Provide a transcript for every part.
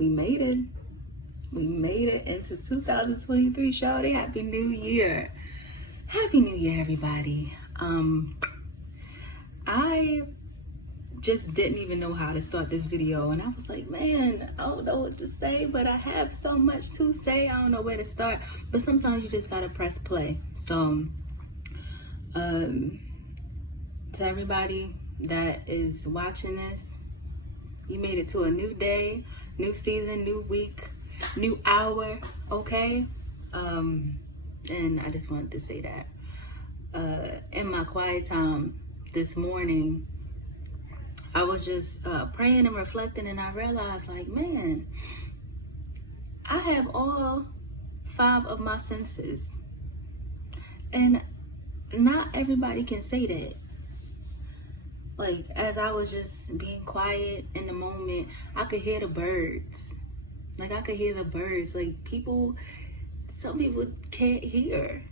We made it. We made it into 2023, shawty. Happy New Year. Happy New Year, everybody. I just didn't even know how to start this video, and I was like, man, I don't know what to say, but I have so much to say. I don't know where to start, but sometimes you just gotta press play. So to everybody that is watching this, you made it to a new day, new season, new week, new hour, okay? And I just wanted to say that. In my quiet time this morning, I was just praying and reflecting, and I realized, like, man, I have all 5 of my senses. And not everybody can say that. Like, as I was just being quiet in the moment, I could hear the birds. Like, I could hear the birds. Like, some people can't hear,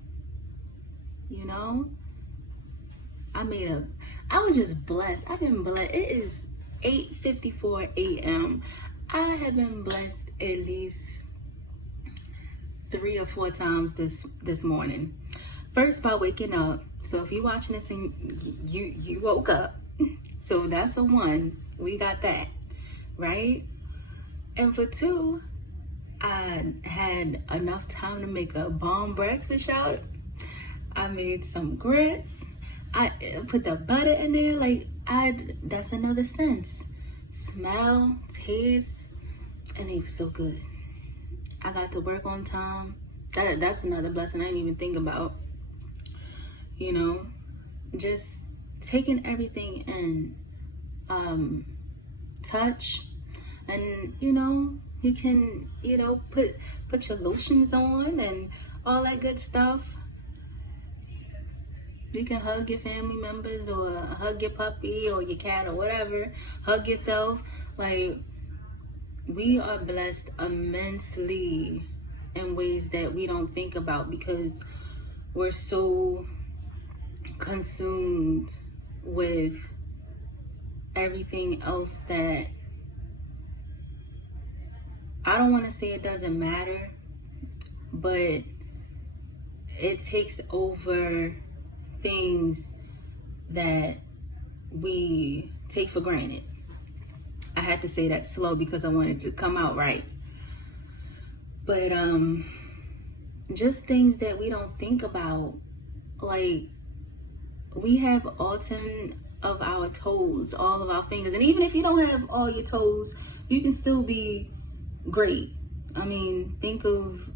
you know? I was just blessed. I've been blessed. It is 8:54 a.m. I have been blessed at least 3 or 4 times this morning. First, by waking up. So if you're watching this and you woke up, so that's a 1. We got that, right? And for 2, I had enough time to make a bomb breakfast out. I made some grits. I put the butter in there. Like, that's another sense. Smell, taste, and it was so good. I got to work on time. That's another blessing I didn't even think about. You know, just taking everything in. Touch, and you can put your lotions on and all that good stuff. You can hug your family members, or hug your puppy or your cat or whatever. Hug yourself. Like, we are blessed immensely in ways that we don't think about, because we're so consumed with everything else that, I don't want to say it doesn't matter, but it takes over things that we take for granted. I had to say that slow because I wanted it to come out right. But just things that we don't think about. Like, we have all 10 of our toes, all of our fingers, and even if you don't have all your toes, you can still be great. I mean, think of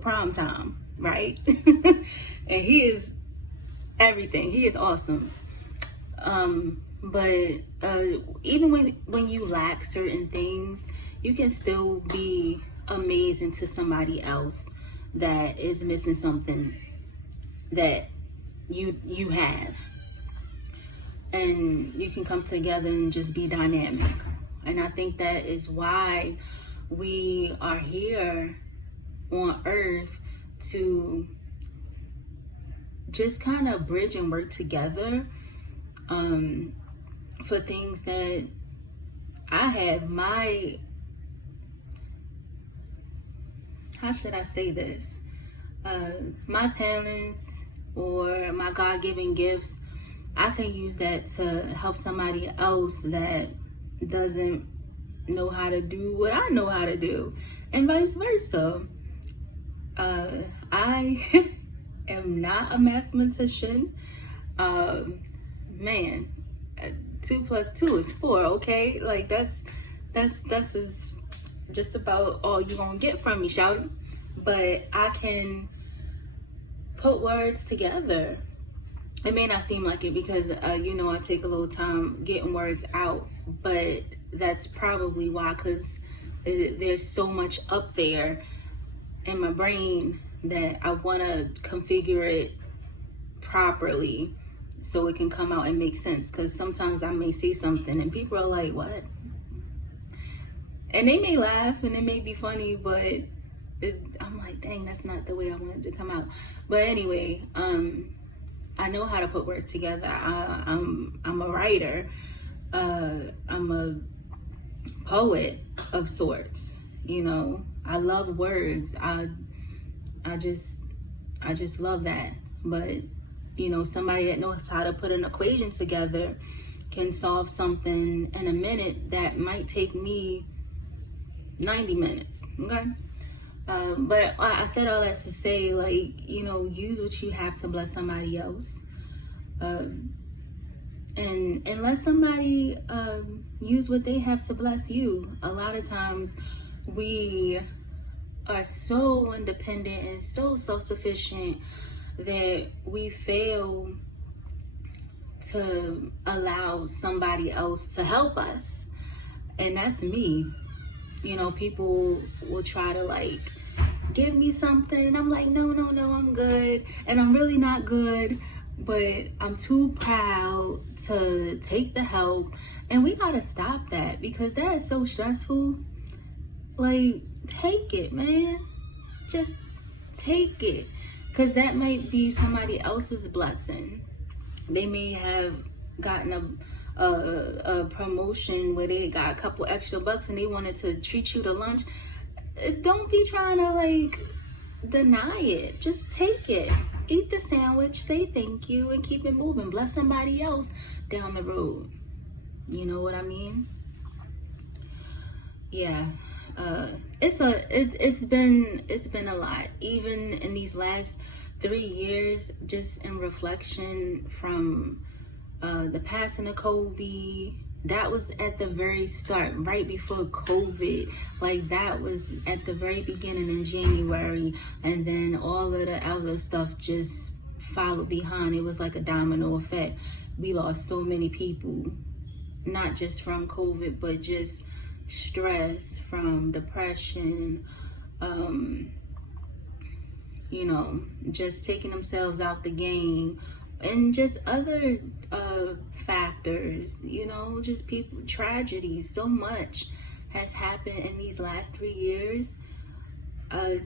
Prime Time, right? And he is everything. He is awesome. But even when you lack certain things, you can still be amazing to somebody else that is missing something that you have. And you can come together and just be dynamic. And I think that is why we are here on earth, to just kind of bridge and work together for things that I have how should I say this? My talents or my God-given gifts, I can use that to help somebody else that doesn't know how to do what I know how to do, and vice versa. I am not a mathematician. Man, 2 + 2 is 4. Okay, like that's is just about all you gonna get from me, shouty. But I can put words together. It may not seem like it because I take a little time getting words out, but that's probably why, because there's so much up there in my brain that I want to configure it properly so it can come out and make sense. Because sometimes I may say something and people are like, what? And they may laugh and it may be funny, but I'm like, dang, that's not the way I wanted to come out. But anyway, I know how to put words together. I'm a writer. I'm a poet of sorts. You know, I love words. I just love that. But, you know, somebody that knows how to put an equation together can solve something in a minute that might take me 90 minutes, okay? But I said all that to say, like, you know, use what you have to bless somebody else. And let somebody use what they have to bless you. A lot of times we are so independent and so self-sufficient that we fail to allow somebody else to help us. And that's me. You know, people will try to like give me something and I'm like, no, I'm good. And I'm really not good, but I'm too proud to take the help. And we gotta stop that, because that is so stressful. Like, take it, man. Just take it, because that might be somebody else's blessing. They may have gotten a promotion where they got a couple extra bucks and they wanted to treat you to lunch. Don't be trying to like deny it. Just take it. Eat the sandwich, say thank you, and keep it moving. Bless somebody else down the road. You know what I mean? Yeah. It's been a lot, even in these last 3 years, just in reflection from the passing of Kobe. That was at the very start, right before COVID. Like, that was at the very beginning in January, and then all of the other stuff just followed behind. It was like a domino effect. We lost so many people, not just from COVID, but just stress, from depression, you know, just taking themselves out the game, and just other factors, you know, just people, tragedies. So much has happened in these last 3 years.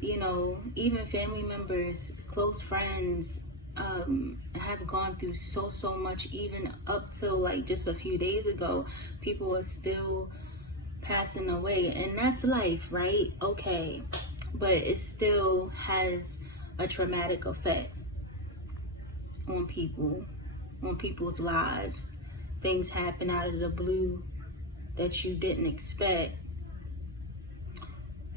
You know, even family members, close friends, have gone through so much. Even up till like just a few days ago, people are still passing away, and that's life, right? Okay, but it still has a traumatic effect on people, on people's lives. Things happen out of the blue that you didn't expect,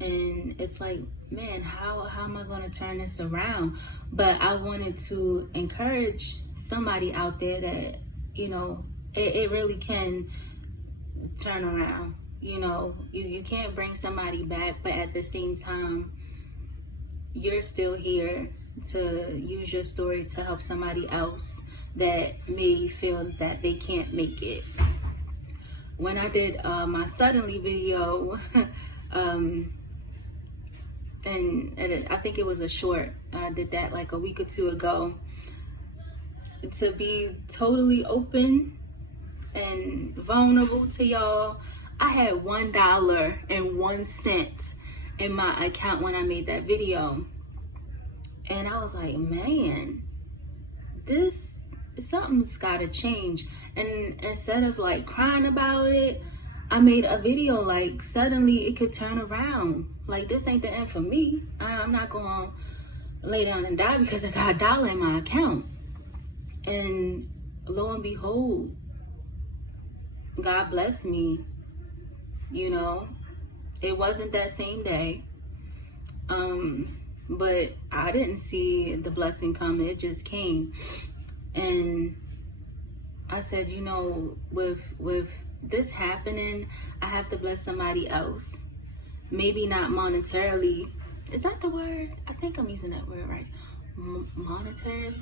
and it's like, man, how am I going to turn this around? But I wanted to encourage somebody out there that, you know, it really can turn around. You know, you can't bring somebody back, but at the same time, you're still here to use your story to help somebody else that may feel that they can't make it. When I did my Suddenly video, and I think it was a short, I did that like a week or two ago. To be totally open and vulnerable to y'all, I had $1.01 in my account when I made that video. And I was like, man, something's gotta change. And instead of like crying about it, I made a video like, suddenly it could turn around. Like, this ain't the end for me. I'm not gonna lay down and die because I got $1 in my account. And lo and behold, God bless me. You know, it wasn't that same day, but I didn't see the blessing come. It just came. And I said, you know, with this happening, I have to bless somebody else. Maybe not monetarily. Is that the word? I think I'm using that word right. Monetarily?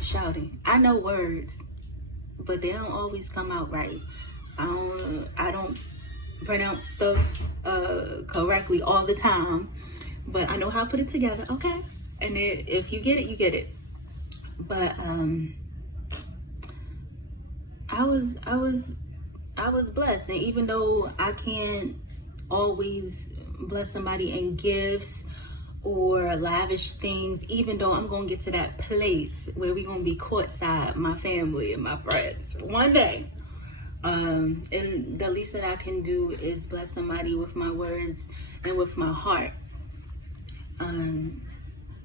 Shouting. I know words, but they don't always come out right. I don't pronounce stuff correctly all the time, but I know how to put it together, okay? And if you get it, you get it. But I was blessed, and even though I can't always bless somebody in gifts or lavish things, even though I'm gonna get to that place where we're gonna be courtside, my family and my friends, one day. And the least that I can do is bless somebody with my words and with my heart.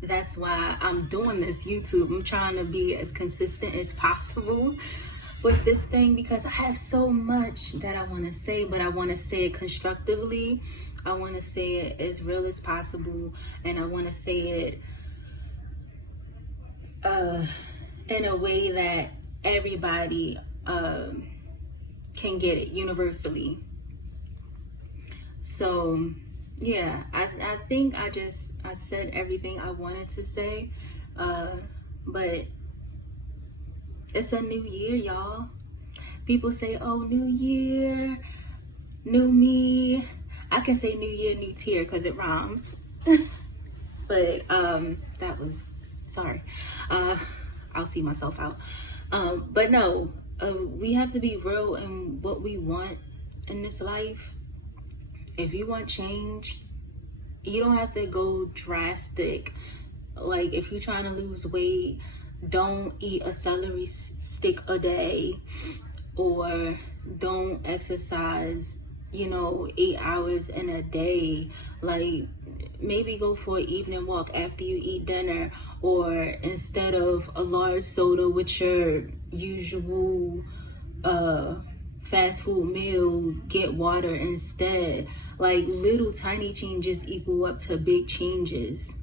That's why I'm doing this YouTube. I'm trying to be as consistent as possible with this thing, because I have so much that I want to say, but I want to say it constructively. I want to say it as real as possible, and I want to say it in a way that everybody can get it universally. So yeah, I think I said everything I wanted to say, but it's a new year, y'all. People say, oh, new year, new me. I can say new year, new tear because it rhymes. But that was, sorry. I'll see myself out. But no, we have to be real in what we want in this life. If you want change, you don't have to go drastic. Like, if you're trying to lose weight, don't eat a celery stick a day, or don't exercise, 8 hours in a day. Like, maybe go for an evening walk after you eat dinner, or instead of a large soda with your usual fast food meal, get water instead. Like, little tiny changes equal up to big changes.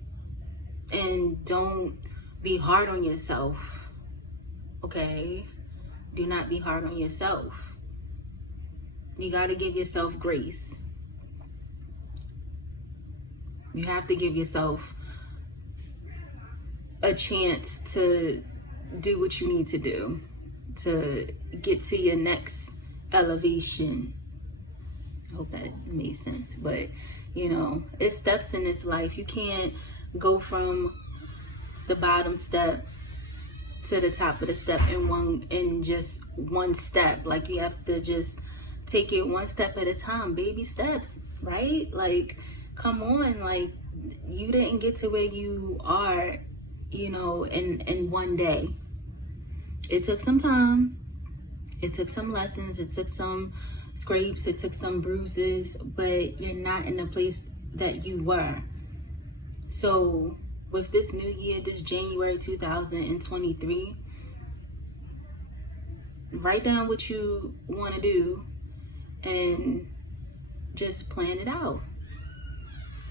And don't be hard on yourself, okay? Do not be hard on yourself. You got to give yourself grace. You have to give yourself a chance to do what you need to do to get to your next elevation. I hope that made sense. But, it's steps in this life. You can't go from the bottom step to the top of the step in just one step. Like, you have to just take it one step at a time, baby steps, right? Like, come on, like, you didn't get to where you are, in one day. It took some time. It took some lessons. It took some scrapes. It took some bruises, but you're not in the place that you were. So with this new year, this January 2023, write down what you want to do and just plan it out.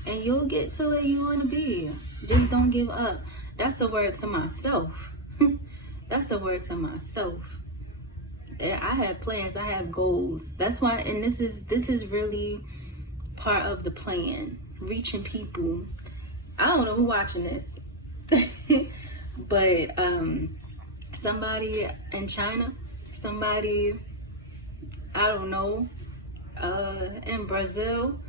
And you'll get to where you want to be. Just don't give up. That's a word to myself. That's a word to myself. I have plans. I have goals. That's why, and this is really part of the plan. Reaching people. I don't know who's watching this, but somebody in China, somebody, I don't know, in Brazil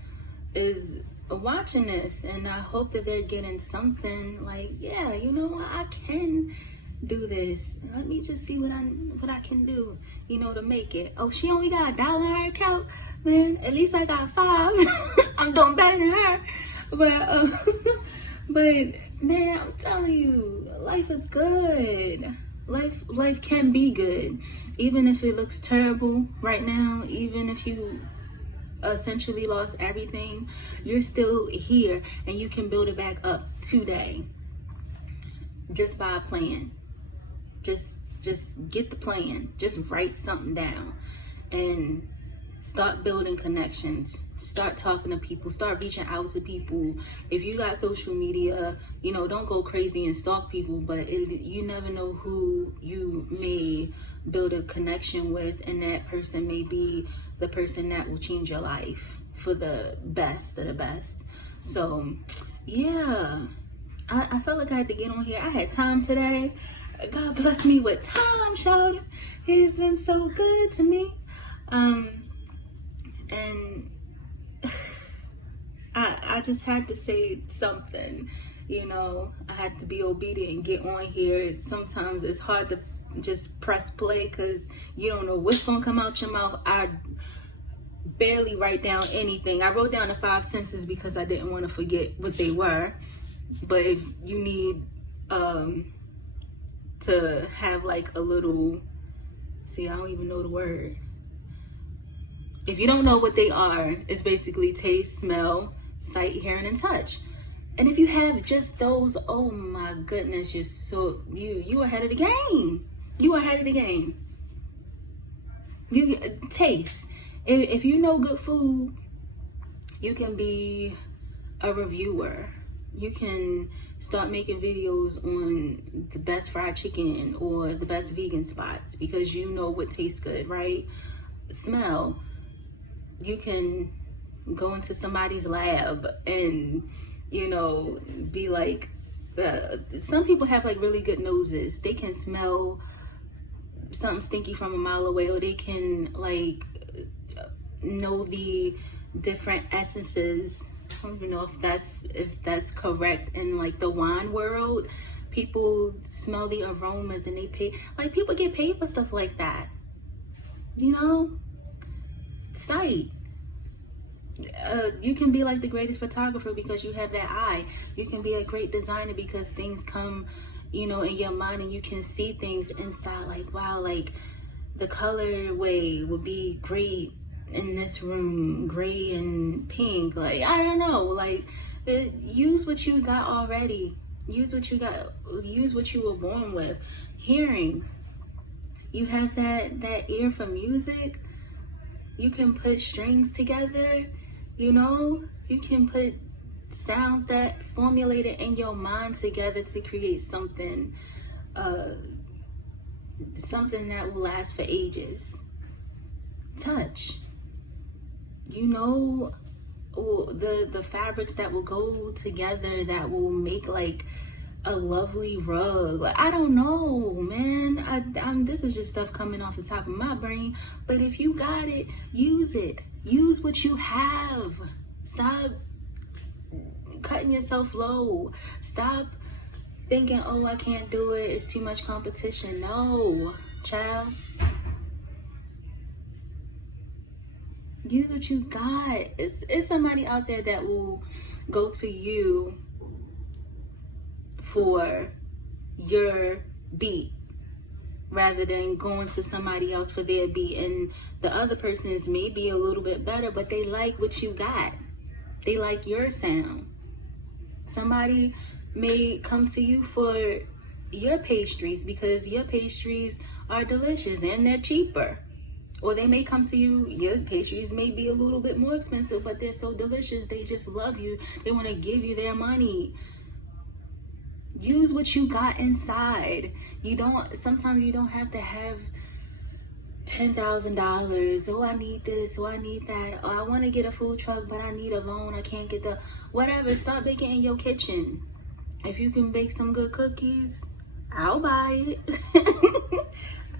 is watching this, and I hope that they're getting something like, yeah, I can do this. Let me just see what I can do, to make it. Oh, she only got $1 in her account, man. At least I got $5. I'm doing better than her. But man, I'm telling you, life is good. Life can be good, even if it looks terrible right now. Even if you essentially lost everything, you're still here, and you can build it back up today. Just by a plan. Just get the plan. Just write something down and start building connections. Start talking to people. Start reaching out to people. If you got social media, don't go crazy and stalk people, but you never know who you may build a connection with, and that person may be the person that will change your life for the best of the best. So yeah, I felt like I had to get on here. I had time today. God bless me with time, child. He's been so good to me. And I just had to say something, I had to be obedient and get on here. Sometimes it's hard to just press play because you don't know what's going to come out your mouth. I barely write down anything. I wrote down the 5 sentences because I didn't want to forget what they were. But if you need to have like a little, I don't even know the word. If you don't know what they are, it's basically taste, smell, sight, hearing, and touch. And if you have just those, oh my goodness, you ahead of the game. You are ahead of the game. You taste. If you know good food, you can be a reviewer. You can start making videos on the best fried chicken or the best vegan spots because you know what tastes good, right? Smell. You can go into somebody's lab and, you know, be like, some people have like really good noses. They can smell something stinky from a mile away, or they can like know the different essences. I don't even know if that's correct in like the wine world. People smell the aromas and people get paid for stuff like that, you know. Sight. You can be like the greatest photographer because you have that eye. You can be a great designer because things come, you know, in your mind and you can see things inside, like, wow, like the colorway would be great in this room, gray and pink. Like, I don't know, like, use what you got already. Use what you got. Use what you were born with. Hearing. You have that ear for music. You can put strings together, you know. You can put sounds that formulated in your mind together to create something that will last for ages. Touch. You know, the fabrics that will go together that will make like a lovely rug. Like, I don't know, man. This is just stuff coming off the top of my brain. But if you got it, use it. Use what you have. Stop cutting yourself low. Stop thinking, oh, I can't do it. It's too much competition. No, child. Use what you got. It's somebody out there that will go to you for your beat rather than going to somebody else for their beat. And the other person is maybe a little bit better, but they like what you got. They like your sound. Somebody may come to you for your pastries because your pastries are delicious and they're cheaper. Or they may come to you, your pastries may be a little bit more expensive, but they're so delicious, they just love you. They want to give you their money. Use what you got inside. Sometimes you don't have to have $10,000. Oh, I need this. Oh, I need that. Oh, I want to get a food truck, but I need a loan. I can't get the whatever. Start baking in your kitchen. If you can bake some good cookies, I'll buy it.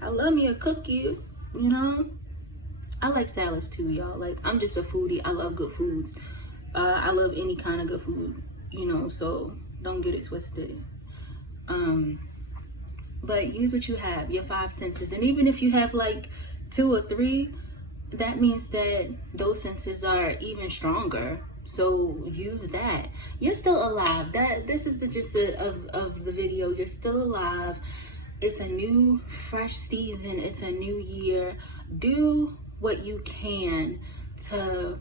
I love me a cookie, you know. I like salads too, y'all. Like, I'm just a foodie. I love good foods. I love any kind of good food, you know, so don't get it twisted. But use what you have, your 5 senses. And even if you have like 2 or 3, that means that those senses are even stronger. So use that. You're still alive. This is the gist of the video. You're still alive. It's a new, fresh season. It's a new year. Do what you can to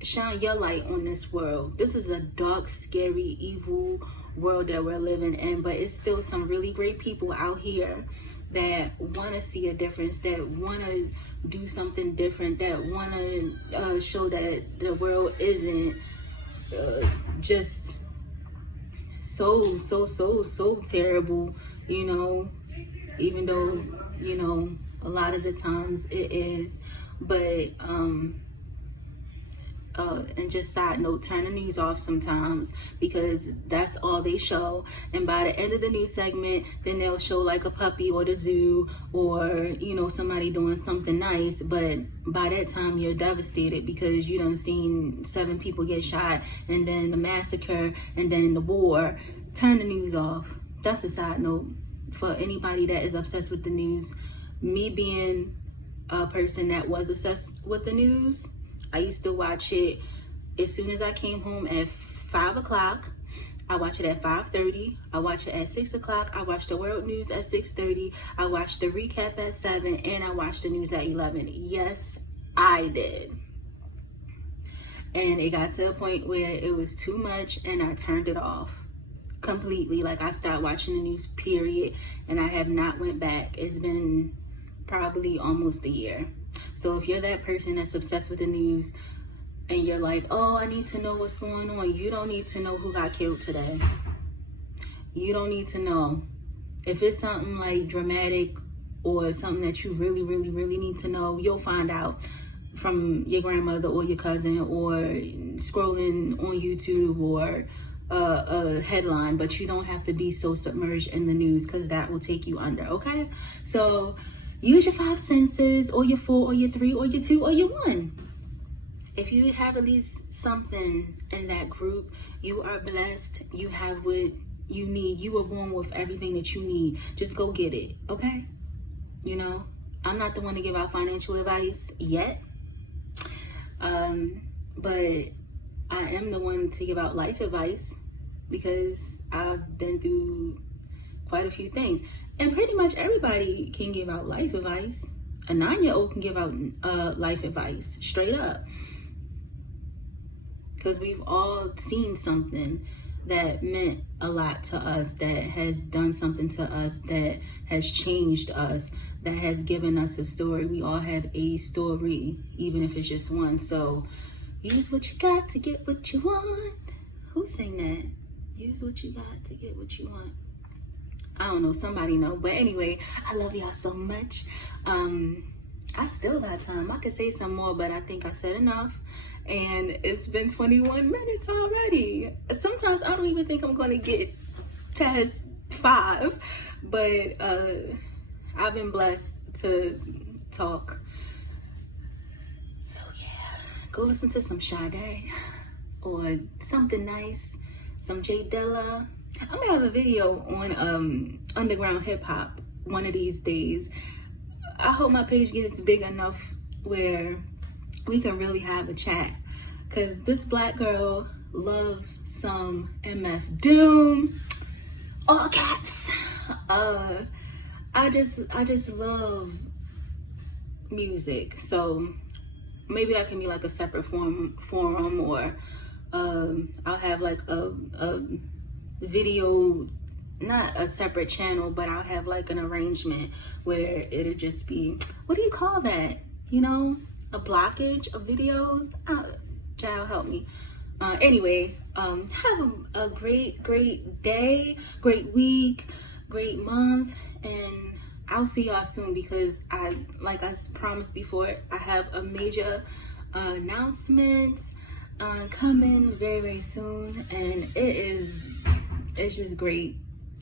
shine your light on this world. This is a dark, scary, evil world that we're living in, but it's still some really great people out here that want to see a difference, that want to do something different, that want to show that the world isn't just so terrible, you know, even though, you know, a lot of the times it is. But and just side note, turn the news off sometimes because that's all they show. And by the end of the news segment, then they'll show like a puppy or the zoo or, you know, somebody doing something nice. But by that time, you're devastated because you done seen 7 people get shot and then the massacre and then the war. Turn the news off. That's a side note for anybody that is obsessed with the news. Me being a person that was obsessed with the news, I used to watch it as soon as I came home at 5 o'clock. I watch it at 5:30. I watch it at 6 o'clock. I watch the world news at 6:30. I watch the recap at 7, and I watch the news at 11. Yes, I did. And it got to a point where it was too much and I turned it off completely. Like, I stopped watching the news, period, and I have not went back. It's been probably almost a year. So if you're that person that's obsessed with the news and you're like, oh, I need to know what's going on, you don't need to know who got killed today. You don't need to know. If it's something like dramatic or something that you really, really, really need to know, you'll find out from your grandmother or your cousin, or scrolling on YouTube, or a headline. But you don't have to be so submerged in the news, because that will take you under, okay? So use your 5 senses, or your 4, or your 3, or your 2, or your 1. If you have at least something in that group, you are blessed. You have what you need. You were born with everything that you need. Just go get it, okay? You know, I'm not the one to give out financial advice yet. But I am the one to give out life advice, because I've been through quite a few things. And pretty much everybody can give out life advice. A 9-year-old can give out life advice, straight up. Because we've all seen something that meant a lot to us, that has done something to us, that has changed us, that has given us a story. We all have a story, even if it's just one. So use what you got to get what you want. Who sang that? Use what you got to get what you want. I don't know, somebody know. But anyway, I love y'all so much. I still got time. I could say some more, but I think I said enough. And it's been 21 minutes already. Sometimes I don't even think I'm going to get past 5. But I've been blessed to talk. So yeah, go listen to some Sade or something nice. Some J Dilla. I'm going to have a video on underground hip hop one of these days. I hope my page gets big enough where we can really have a chat, because this black girl loves some MF Doom, all caps. I just love music, so maybe that can be like a separate forum, or I'll have like a video, not a separate channel, but I'll have like an arrangement where it'll just be, what do you call that? You know, a blockage of videos. Child, help me. Anyway, have a great day, great week, great month, and I'll see y'all soon, because like I promised before, I have a major announcement coming very, very soon, and it's just great.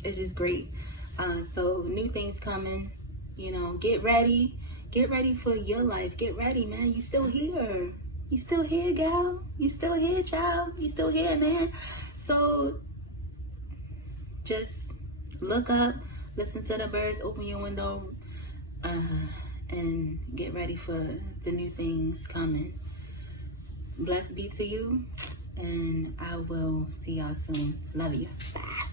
It's just great. So new things coming, you know, get ready for your life. Get ready, man. You still here. You still here, gal. You still here, child. You still here, man. So just look up, listen to the birds, open your window, and get ready for the new things coming. Blessed be to you, and I will see y'all soon. Love you. Bye.